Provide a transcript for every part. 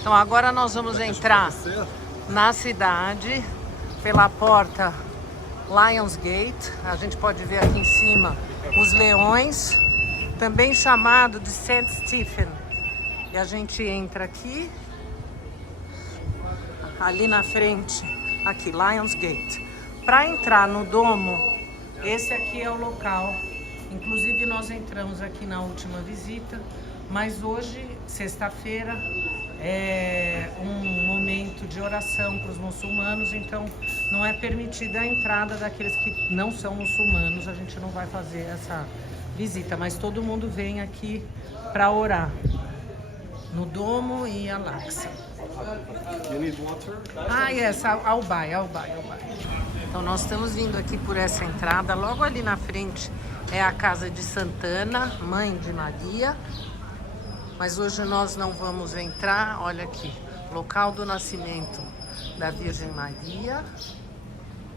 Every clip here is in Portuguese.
Então agora nós vamos entrar na cidade pela porta Lionsgate. A gente pode ver aqui em cima os leões, também chamado de St. Stephen. E a gente entra aqui, ali na frente, aqui, Lionsgate. Para entrar no domo, esse aqui é o local. Inclusive nós entramos aqui na última visita, mas hoje, sexta-feira, é um momento de oração para os muçulmanos, então não é permitida a entrada daqueles que não são muçulmanos. A gente não vai fazer essa visita, mas todo mundo vem aqui para orar no domo e a Laxa. You need water? Ah, yes, I'll buy. Então nós estamos vindo aqui por essa entrada. Logo ali na frente é a casa de Santana, mãe de Maria. Mas hoje nós não vamos entrar. Olha aqui, local do nascimento da Virgem Maria.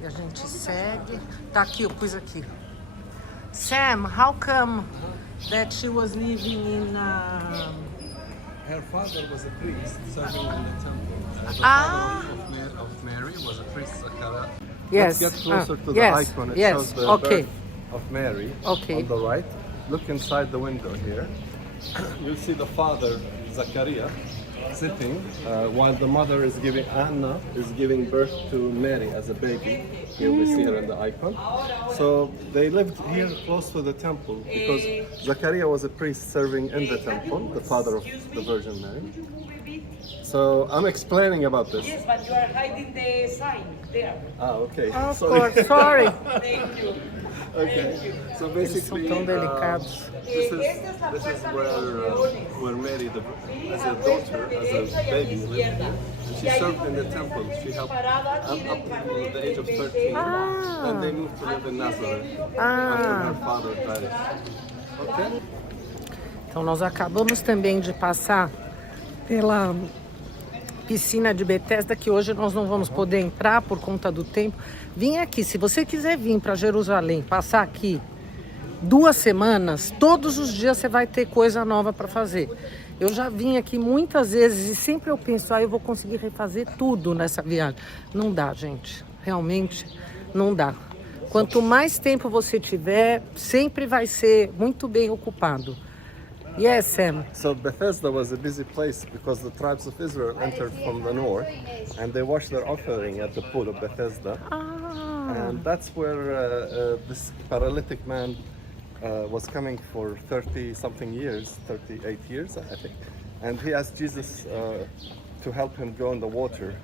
E a gente segue. Tá aqui, eu pus aqui. Sam, how come that she was living in... Her father was a priest serving in the temple. The Ah. father of Mary was a priest, Sacra. Yes. Let's get closer to the yes. icon. It Yes. shows the Okay. birth of Mary Okay. on the right. Look inside the window here. You'll see the father, Zachariah, sitting while the mother is giving, Anna is giving birth to Mary as a baby. Here we see her in the icon. So they lived here close to the temple because Zachariah was a priest serving in the temple, the father of the Virgin Mary. So I'm explaining about this. Yes, but you are hiding the sign there. Ah, okay. Of course, sorry. Thank you. Okay. So basically, tão delicados. this is where Mary, as a daughter, as a baby, lived here. And she served in the temple. She helped up to the age of 13. And they moved to live in Nazareth after her father died. Okay? Então nós acabamos também de passar pela piscina de Betesda, que hoje nós não vamos poder entrar por conta do tempo. Vim aqui, se você quiser vir para Jerusalém, passar aqui 2 semanas, todos os dias você vai ter coisa nova para fazer. Eu já vim aqui muitas vezes e sempre eu penso, eu vou conseguir refazer tudo nessa viagem. Não dá, gente. Realmente não dá. Quanto mais tempo você tiver, sempre vai ser muito bem ocupado. Yes, Sam. So Bethesda was a busy place because the tribes of Israel entered from the north and they washed their offering at the pool of Bethesda. And that's where this paralytic man was coming for 30-something years, 38 years, I think. And he asked Jesus to help him go in the water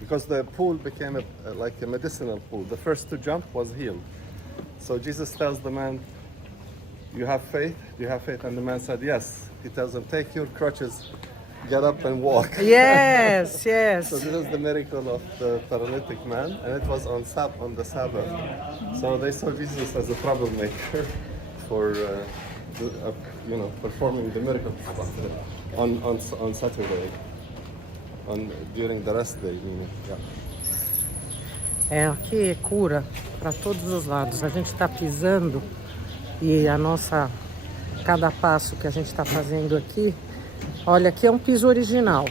because the pool became like a medicinal pool. The first to jump was healed. So Jesus tells the man, "You have faith? Do you have faith?" And the man said, "Yes." He tells him, "Take your crutches, get up and walk." Yes, yes. So this is the miracle of the paralytic man, and it was on the Sabbath. So they saw Jesus as a troublemaker for performing the miracle on Saturday, during the rest day. Yeah. É, aqui é cura para todos os lados. A gente está pisando e cada passo que a gente está fazendo aqui, olha, aqui é um piso original.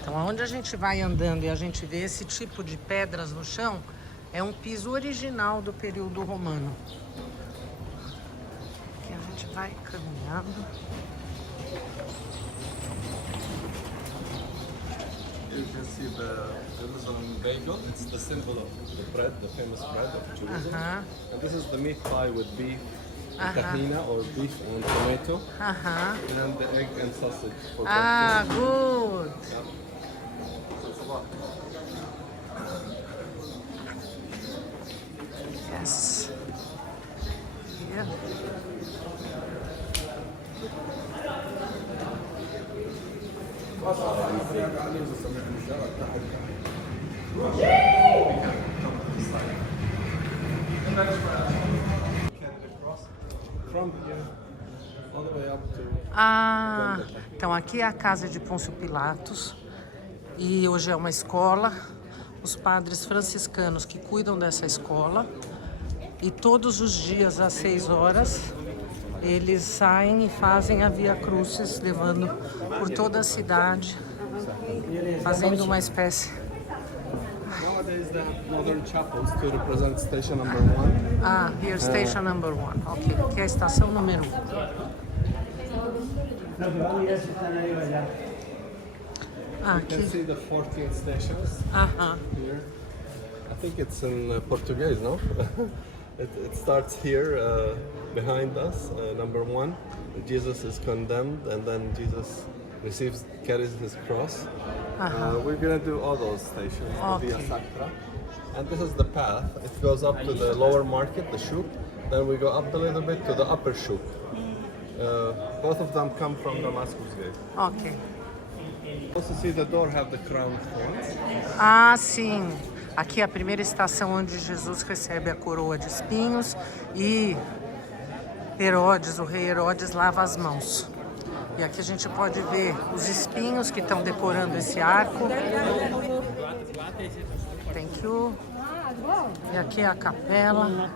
Então, onde a gente vai andando e a gente vê esse tipo de pedras no chão, é um piso original do período romano. Aqui a gente vai caminhando. You can see the Jerusalem bagel. It's the symbol of the bread, the famous bread of Jerusalem. And this is the meat pie with beef, tahina or beef and tomato. And then the egg and sausage for breakfast. Good. Yeah. So it's a lot. Yes. Yeah. Então aqui é a casa de Pôncio Pilatos e hoje é uma escola. Os padres franciscanos que cuidam dessa escola e todos os dias às 6 horas eles saem e fazem a Via Crucis, levando por toda a cidade, fazendo uma espécie... Nowadays they have modern chapels to represent station number 1. Ah, here, station number 1. Ok, que é a estação número 1. You can see the 14 stations here. I think it's in Portuguese, no? It starts here behind us, number 1. Jesus is condemned, and then Jesus carries his cross. We're gonna do all those stations, the Via Sacra. And this is the path. It goes up to the lower market, the shuk. Then we go up a little bit to the upper shuk. Both of them come from Damascus Gate. Ok. Also see the door have the crown thorns. Ah, sim. Aqui é a primeira estação onde Jesus recebe a coroa de espinhos e Herodes, o rei Herodes, lava as mãos. E aqui a gente pode ver os espinhos que estão decorando esse arco. Thank you. E aqui é a capela.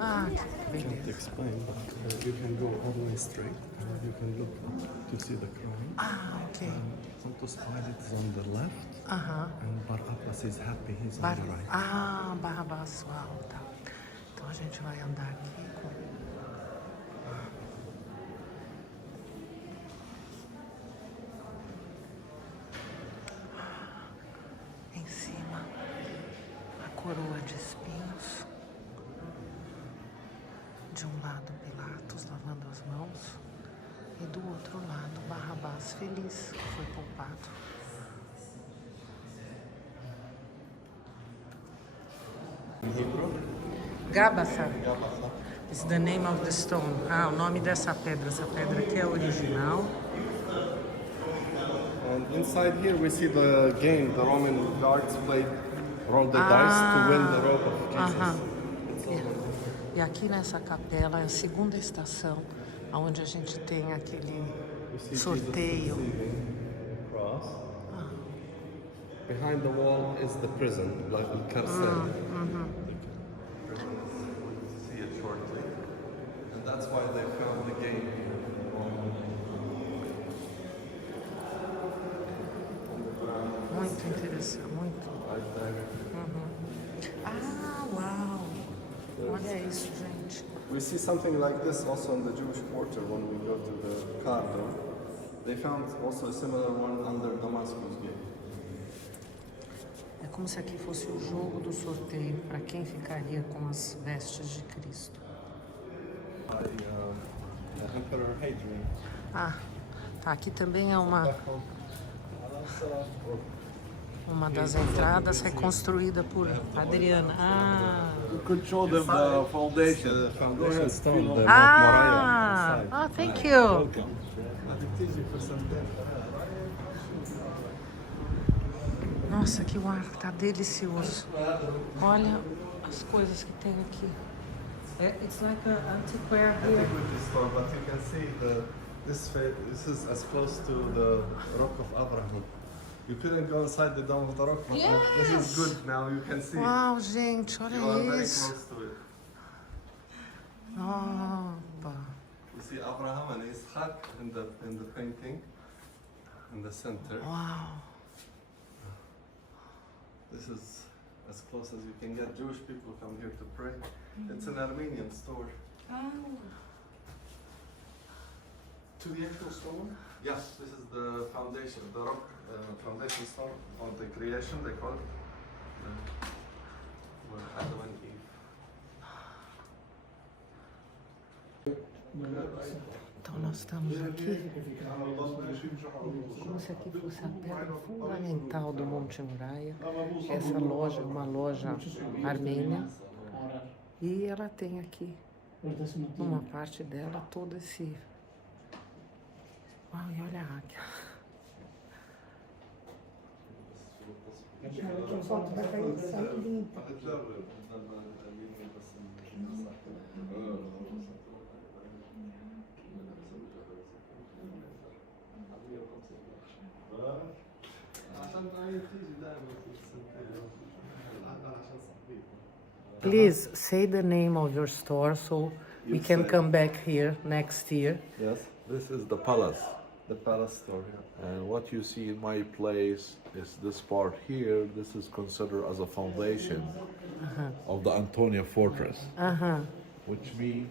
Ah, que beleza. To explain, but you can go all the way straight and you can look to see the crown. Ah, ok. Pontius Pilate is on the left and Barabbas is happy, he's on the right. Ah, Barrabás, uau, tá. Então a gente vai andar aqui com... Em cima, a coroa de espinhos. De um lado, Pilatos lavando as mãos. E do outro lado, Barrabás feliz, que foi poupado. Gabbatha is the name of the stone. Ah, o nome dessa pedra. Essa pedra aqui é a original. And inside here we see the game the Roman guards played, roll the dice to win the robe of Jesus. E aqui nessa capela é a segunda estação, onde a gente tem aquele sorteio. Cross. Behind the wall is the prison, like the carcel. See it shortly. And that's why they found the gate here. Muito interessante, muito. Right there. Ah, uau! Olha isso, gente. We see something like this also in the Jewish quarter when we go to the Kabbalah. They found also a similar one under Damascus Gate. É como se aqui fosse o jogo do sorteio para quem ficaria com as vestes de Cristo. By Emperor Hadrian. Ah, tá. Aqui também é uma das entradas reconstruída por Adriana. Ah, You could show them the foundation. The foundation stone, the ah, Moriah. thank you. Nossa, que o ar tá delicioso. Olha as coisas que tem aqui. It's like an antiquary here. Antiquity store, but you can see this is as close to the Rock of Abraham. You couldn't go inside the dome of the rock, but this is good now. You can see. Uau, gente, olha You are very isso. close to it. Opa. You see Abraham and Ishaq in the painting in the center. Uau. This is as close as you can get. Jewish people come here to pray. It's an Armenian store. To the actual stone? Yes, this is the foundation, the rock foundation stone of the creation, they call it. Where Adam and Eve. Então nós estamos aqui, como se aqui fosse a pedra fundamental do Monte Muraia. Essa loja é uma loja armênia e ela tem aqui, numa parte dela, todo esse... Uau, e olha a águia. Please say the name of your store so we can come back here next year. Yes, this is the palace. The palace story. And what you see in my place is this part here. This is considered as a foundation of the Antonia fortress, which means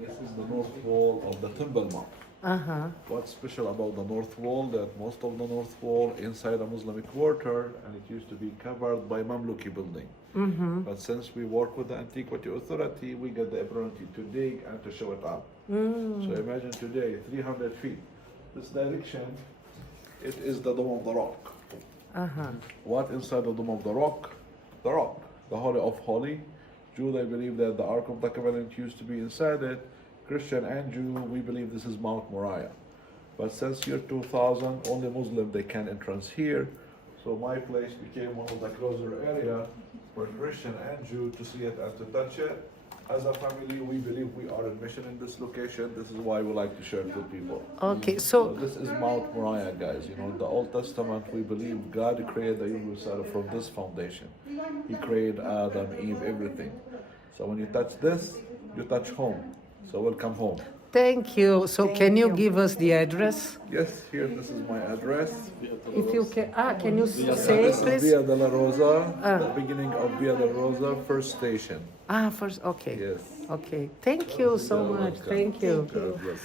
this is the north wall of the Temple Mount. What's special about the north wall? That most of the north wall inside a Muslim quarter, and it used to be covered by Mamluki building. But since we work with the Antiquity Authority, we get the ability to dig and to show it up. So imagine today, 300 feet. This direction, it is the Dome of the Rock. What inside the Dome of the Rock? The rock, the Holy of Holy. Jew, they believe that the Ark of the Covenant used to be inside it. Christian and Jew, we believe this is Mount Moriah. But since year 2000, only Muslim, they can entrance here. So my place became one of the closer area for Christian and Jew to see it and to touch it. As a family, we believe we are in mission in this location. This is why we like to share it with people. Okay, So so this is Mount Moriah, guys. You know, in the Old Testament, we believe God created the Jerusalem from this foundation. He created Adam, Eve, everything. So when you touch this, you touch home. So welcome home. thank you. So can you give us the address? Yes, here, this is my address. If you can you say This is please? Via de la Rosa, the beginning of Via de la Rosa, first station. First, okay. Yes. Okay, thank you so much. Thank you. God bless.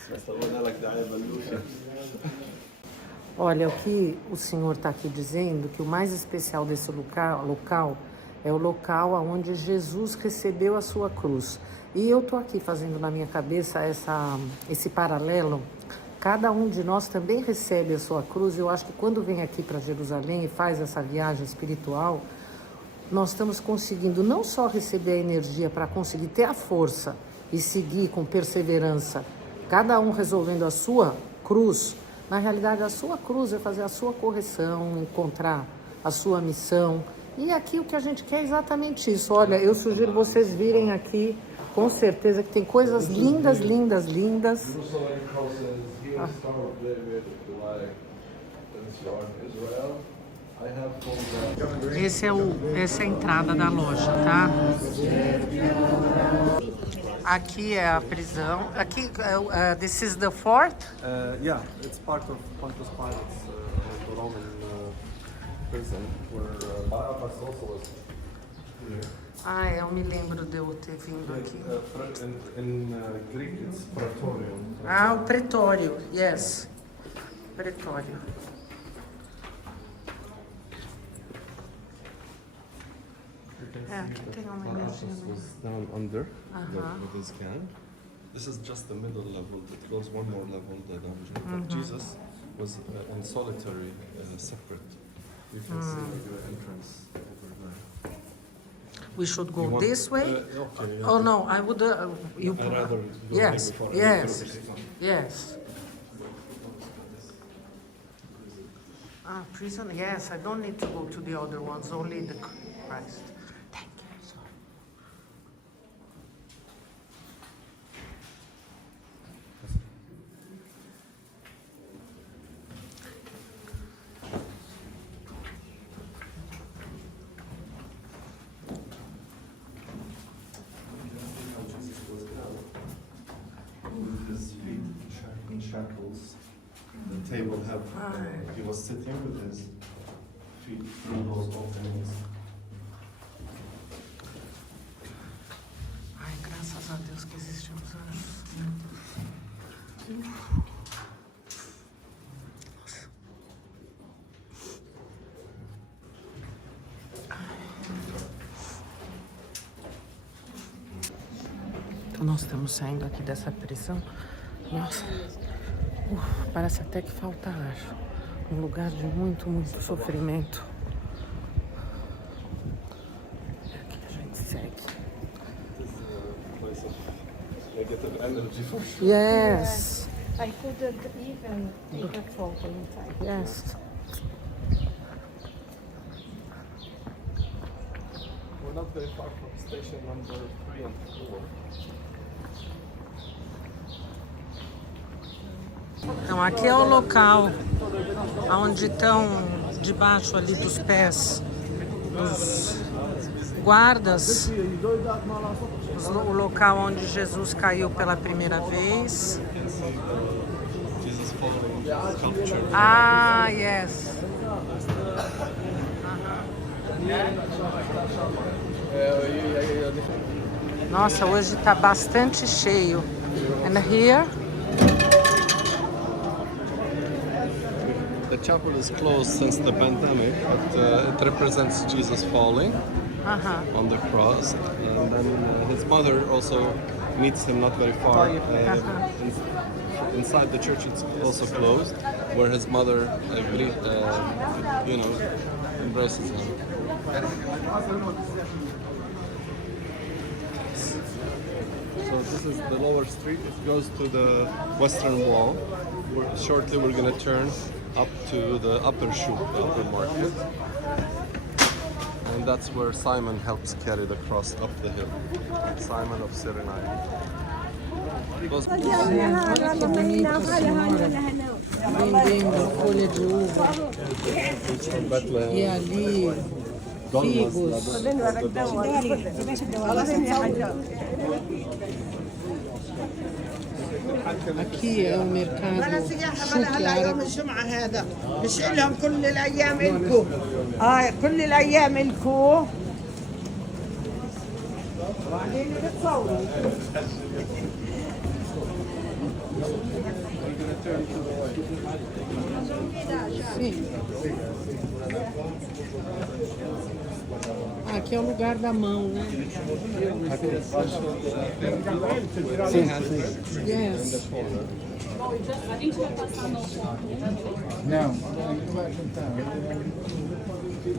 Olha, o que o senhor está aqui dizendo, que o mais especial desse local é o local onde Jesus recebeu a sua cruz. E eu estou aqui fazendo na minha cabeça esse paralelo. Cada um de nós também recebe a sua cruz. Eu acho que quando vem aqui para Jerusalém e faz essa viagem espiritual, nós estamos conseguindo não só receber a energia para conseguir ter a força e seguir com perseverança, cada um resolvendo a sua cruz. Na realidade, a sua cruz é fazer a sua correção, encontrar a sua missão. E aqui o que a gente quer é exatamente isso. Olha, eu sugiro vocês virem aqui, com certeza que tem coisas lindas, lindas, lindas. Jerusalem crosses here, Star of David, like Israel. I have from Essa é a entrada da loja, tá? Aqui é a prisão. Aqui, this is the fort? Yeah, it's part of Pontius Pilate's Roman prison, where Barabbas also was here. Eu me lembro de eu ter vindo aqui. In Greek, it's Praetorium. O pretório, yes. Pretório. Aqui tem uma energia. Was down under with his camp. This is just the middle level. It goes one more level, the dungeon. Jesus was in solitary, separate. You can see the entrance over there. We should go this way? Okay. Oh no, I would. You. I'd rather go Yes, before yes, yes. Prison. Yes, I don't need to go to the other ones. Only the Christ. Thank you. With his feet in shackles, the table had. He was sitting with his feet through those openings. Ai, graças a Deus que existem os anjos. Então nós estamos saindo aqui dessa prisão. Nossa, parece até que falta ar. Um lugar de muito, muito sofrimento. E aqui a gente segue. Negative energy for sure. Yes, I couldn't even take a photo inside. yes. We're not very far from station number 3 and 4. Então aqui é o local onde estão debaixo ali dos pés dos guardas O local onde Jesus caiu pela primeira vez. Jesus falling sculpture. Ah, yes. Nossa, hoje está bastante cheio. And here? The chapel is closed since the pandemic, but it represents Jesus falling on the cross, and then his mother also meets him not very far. Inside the church, it's also closed, where his mother embraces him. So this is the lower street. It goes to the western wall. Shortly, we're going to turn up to the upper shul, the upper market. And that's where Simon helps carry the cross up the hill. Simon of Cyrene. Goes Olha que bonita a senhora vendendo folha de uva. from Bethlehem. E ali, figos. Aqui é o mercado chique árabe. الجمعة هذا مش لهم كل الأيام إلكو كل الأيام إلكو وبعدين بتصوروا Sim. Aqui é o lugar da mão, né? Yes. A gente vai passar no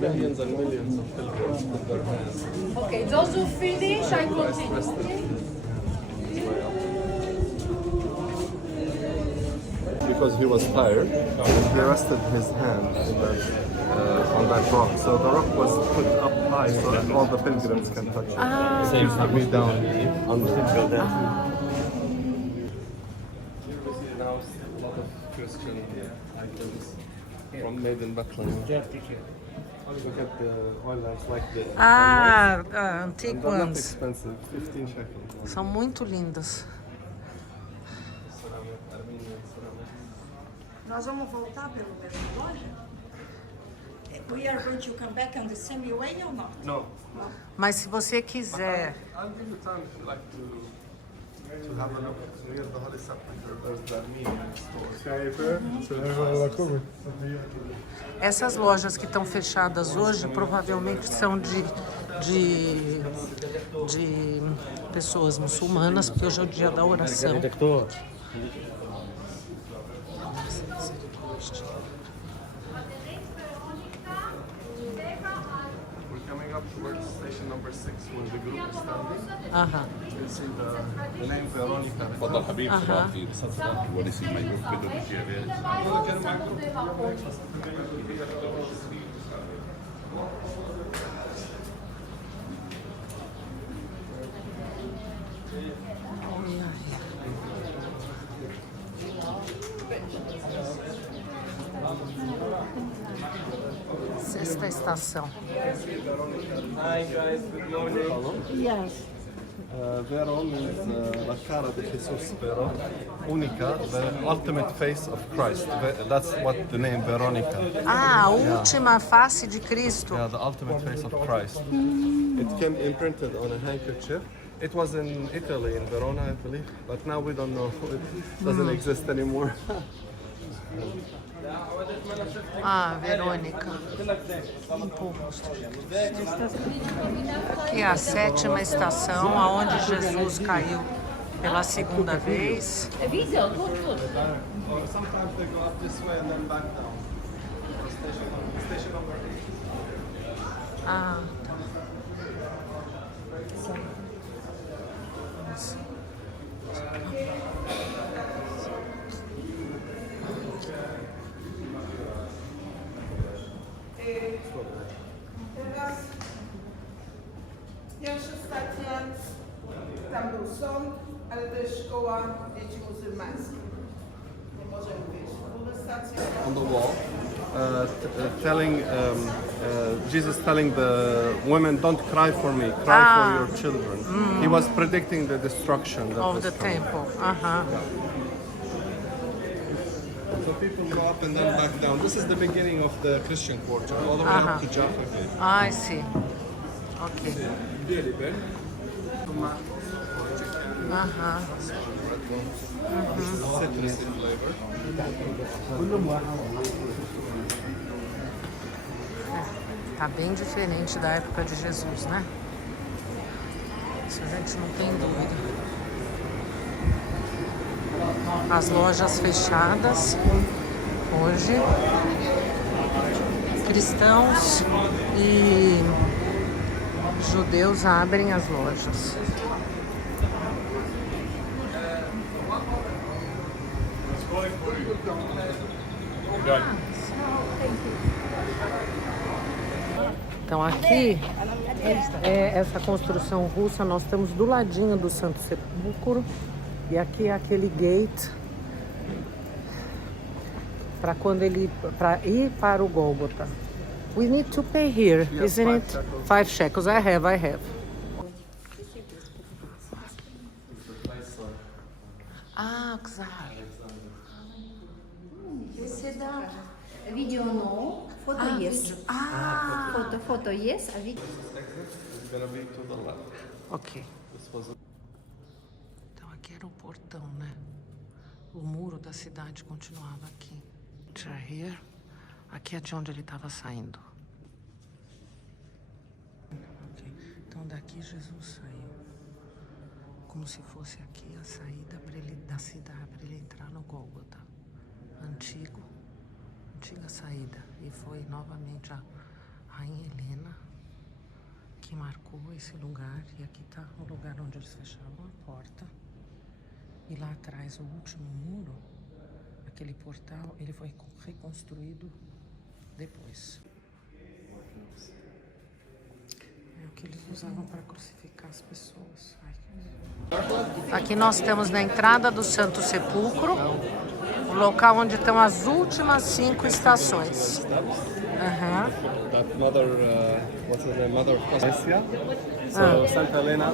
Millions and millions of pilgrims with their hands. Okay, those who finish, I continue. Because he was tired, and he rested his hand on that rock. So the rock was put up high so that all the pilgrims can touch it. It used to be down under. Here we see now a lot of Christian items from made in Bethlehem. Look at the oil lamps like this. Antique And they're not ones. expensive, 15 shekels. São muito lindas. Ceramic, Armenian ceramic. Nós vamos voltar pela mesma loja? We are going to come back on the same way or not? No. Mas se você quiser, I'll give you time if you like to have a look near the Holy Sepulchre. There's the Armenian store. essas lojas que estão fechadas hoje provavelmente são de pessoas muçulmanas, porque hoje é o dia da oração. We're coming up towards station number 6 when the group is standing. Aham. You see the name Veronica. تفضل حبيبي صباح الخير ونسي ما يقول كله بشيء غير Sexta estação. Hi guys, good morning. Yes. Veron is la cara de Jesus, Veron. Unica, the ultimate face of Christ. That's what the name Veronica. Ah, a última face de Cristo. Yeah, the ultimate face of Christ. It came imprinted on a handkerchief. It was in Italy, in Verona, I believe, but now we don't know. It doesn't exist anymore. Ah, Verônica. Aqui é a sétima estação, aonde Jesus caiu pela segunda vez. Sometimes they go up this way and then back down. Station number 8. Ah, Pierwsza stacja, tam był sąd, ale to jest szkoła dzieci muzułmańskich. Nie możemy wejść. Druga stacja. On the wall, telling Jesus telling the women, "Don't cry for me, cry for your children." He was predicting the destruction that Of was the coming. temple. So people go up and then back down. This is the beginning of the Christian quarter, all the way up to Jaffa. I see. Okay. Citrus flavor. Tá bem diferente da época de Jesus, né? Isso a gente não tem dúvida. As lojas fechadas hoje. Cristãos e judeus abrem as lojas. Então aqui é essa construção russa, nós estamos do ladinho do Santo Sepulcro e aqui é aquele gate para ir para o Gólgota. We need to pay here, Yes, isn't 5 it? 5 shekels. I have. Ah, exactly. C'est da video no, photo yes. Photo yes, a video. It's gonna be to the left. Ok. This was Então aqui era o portão, né? O muro da cidade continuava aqui. Here. Aqui é de onde ele estava saindo. Okay. Então daqui Jesus saiu. Como se fosse aqui a saída da cidade para ele entrar no Gólgota. Antiga saída. E foi novamente a Rainha Helena que marcou esse lugar. E aqui está o lugar onde eles fechavam a porta. E lá atrás, o último muro, aquele portal, ele foi reconstruído depois. É o que eles usavam para crucificar as pessoas. Aqui nós estamos na entrada do Santo Sepulcro, o local onde estão as últimas 5 estações. that mother, what's her name? Mother of Conheça. So Santa Helena,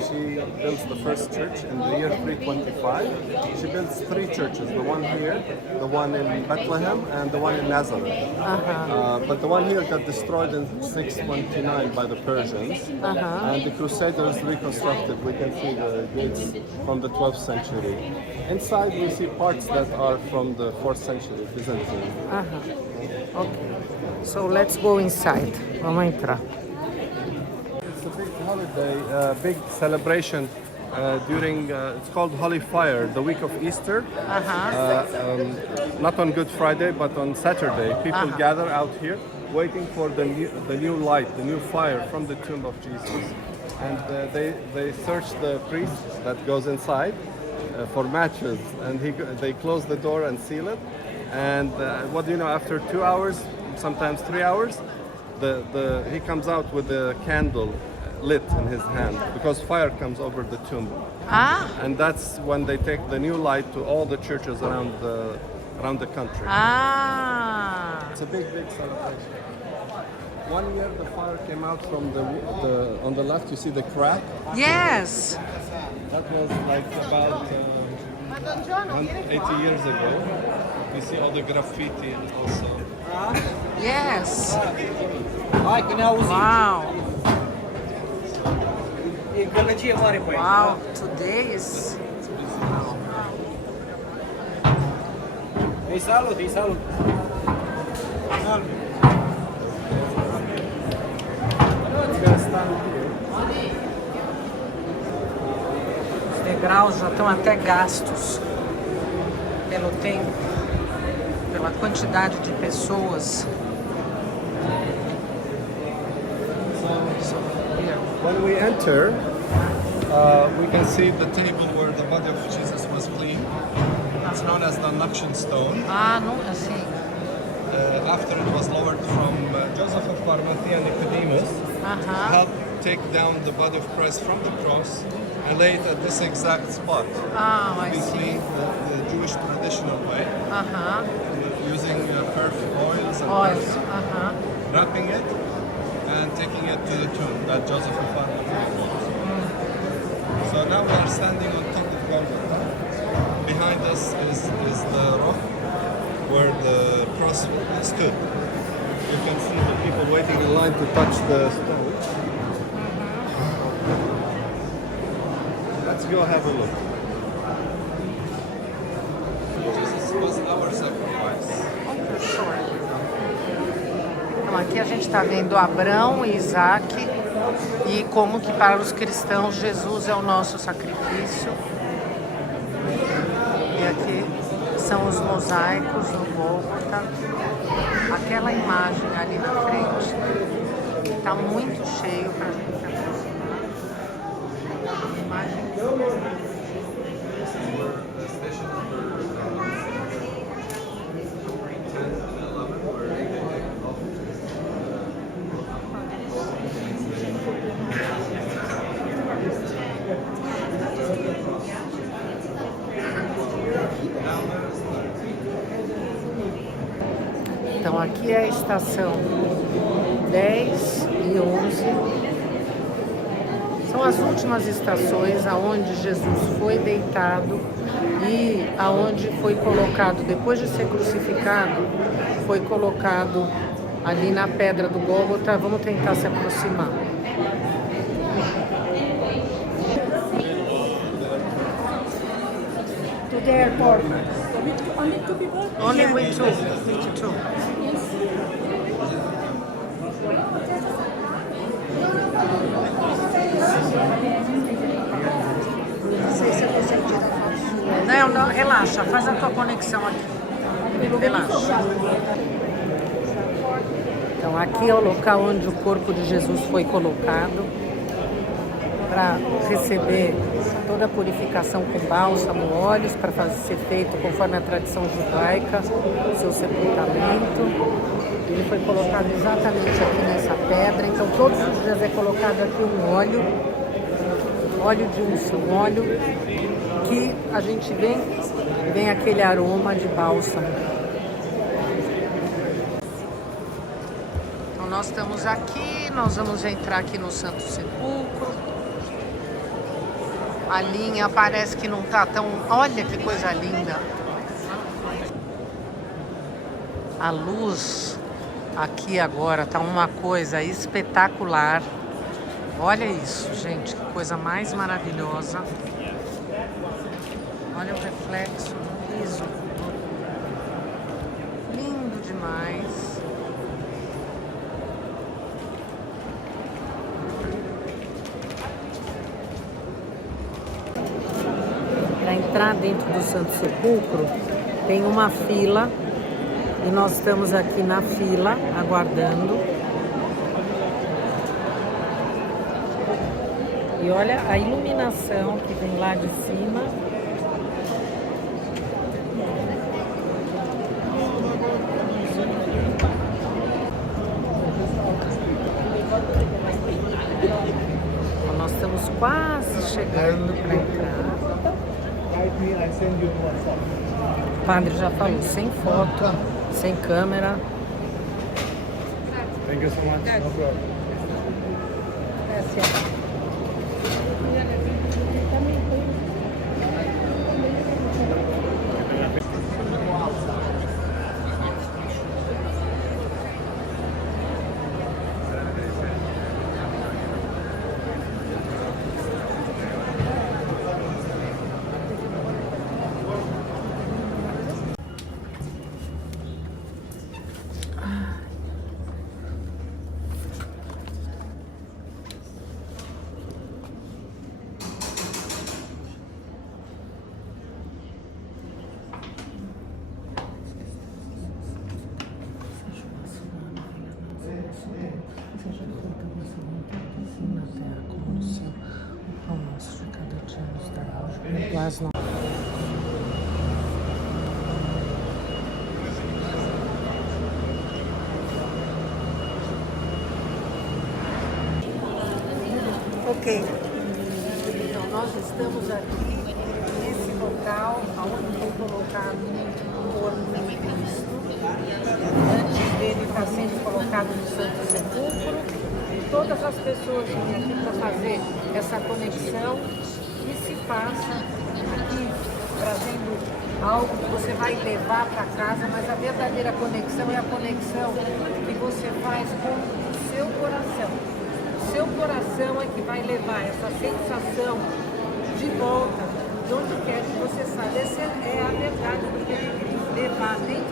she builds the first church in the year 325. She builds 3 churches, the one here, the one in Bethlehem, and the one in Nazareth. But the one here got destroyed in 629 by the Persians, and the Crusaders reconstructed. We can see the gates from the 12th century. Inside we see parts that are from the 4th century, Byzantine. Okay. So let's go inside. Vamos entrar. It's a big holiday, big celebration during, it's called Holy Fire, the week of Easter. Not on Good Friday, but on Saturday. People gather out here waiting for the new light, the new fire from the tomb of Jesus. And they search the priest that goes inside for matches, and they close the door and seal it. And what do you know, after 2 hours, sometimes 3 hours, he comes out with a candle lit in his hand, because fire comes over the tomb. And that's when they take the new light to all the churches around the country. It's a big celebration. One year the fire came out from on the left, you see the crack? Yes! That was like about 80 years ago. You see all the graffiti also. Yes! Wow! Wow, today is... Os degraus já estão até gastos pelo tempo, pela quantidade de pessoas. When we enter, we can see the table where the body of Jesus was cleaned. It's known as the Nakshan stone. Não, assim. After it was lowered from Joseph of Arimathea and Nicodemus, helped take down the body of Christ from the cross and lay it at this exact spot. I see. The Jewish traditional way. using perfume oils and Oils, perfume, wrapping it and taking it to the tomb that Joseph found. So now we are standing on top of Golgotha. Behind us is the rock where the cross stood. You can see the people waiting in line to touch the stone. Let's go have a look. Jesus was our sacrifice. Então aqui a gente está vendo Abraão e Isaac e como que para os cristãos Jesus é o nosso sacrifício. E aqui são os mosaicos no Gólgota. Aquela imagem ali na frente está muito cheio para a gente aproximar. Imagem. Então aqui é a estação 10 e 11. São as últimas estações aonde Jesus foi deitado e aonde foi colocado, depois de ser crucificado, foi colocado ali na pedra do Gólgota. Vamos tentar se aproximar. To the airport. Only two people? Only with two. Não sei se eu vou sentir a Não, relaxa, faz a tua conexão aqui. Relaxa. Então aqui é o local onde o corpo de Jesus foi colocado para receber toda a purificação com bálsamo, óleos, para ser feito conforme a tradição judaica, o seu sepultamento. Ele foi colocado exatamente aqui nessa pedra, então todos os dias é colocado aqui um óleo de unção, óleo que a gente vem aquele aroma de bálsamo. Então nós estamos aqui, nós vamos entrar aqui no Santo Sepulcro. A linha parece que não tá tão... Olha que coisa linda! A luz aqui agora tá uma coisa espetacular. Olha isso, gente, que coisa mais maravilhosa. Olha o reflexo no piso. Lindo demais. Para entrar dentro do Santo Sepulcro, tem uma fila e nós estamos aqui na fila aguardando. E olha a iluminação que vem lá de cima. Então, nós estamos quase chegando para entrar. O padre já falou, sem foto, sem câmera. Thank you so much. No problem. Gracias. Ok. Então nós estamos aqui nesse local onde foi colocado o corpo de Cristo. antes dele estar sendo colocado no Santo Sepulcro. E todas as pessoas que vêm aqui para fazer essa conexão que se passa aqui, trazendo algo que você vai levar para casa, mas a verdadeira conexão é a conexão que você faz com o seu coração. O seu coração é que vai levar essa sensação de volta, de onde quer que você saiba. Essa é a verdade do que ele quer levar dentro